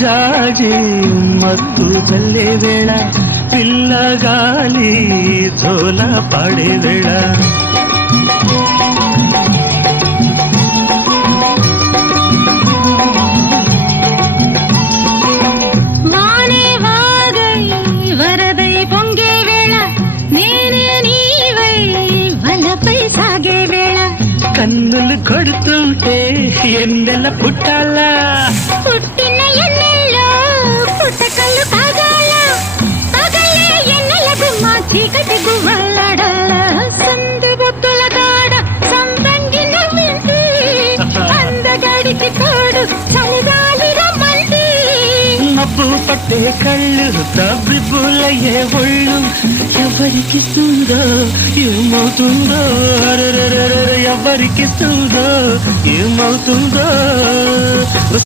జాజి మత్తు చల్లే వేళ పిల్లగాలి జోల పాడే వేళ వానే వాగై వరదై పొంగే వేళ నేనే నీవై వలపై సాగే వేళ కన్నులు కొడుతుంటే ఎన్నెల పుట్టాలా పుట్టిన ఎన్నెల్లో పుట్టకళ్ళు కాగాల పగలే ఎన్నెల గుమ్మ చీకటి గువ్వలాడాల సందు బుద్ధుల కాడ సంపంగి నవ్వింది అందగాడికి తోడు చలిగాలి రమ్మంది మబ్బు పట్టే కళ్ళు తబ్బిబ్బులయ్యే ఒళ్ళు ఎవరికి సుందో ఏమవుతుందో ఎవరికి సుందో ఏమవుతుందో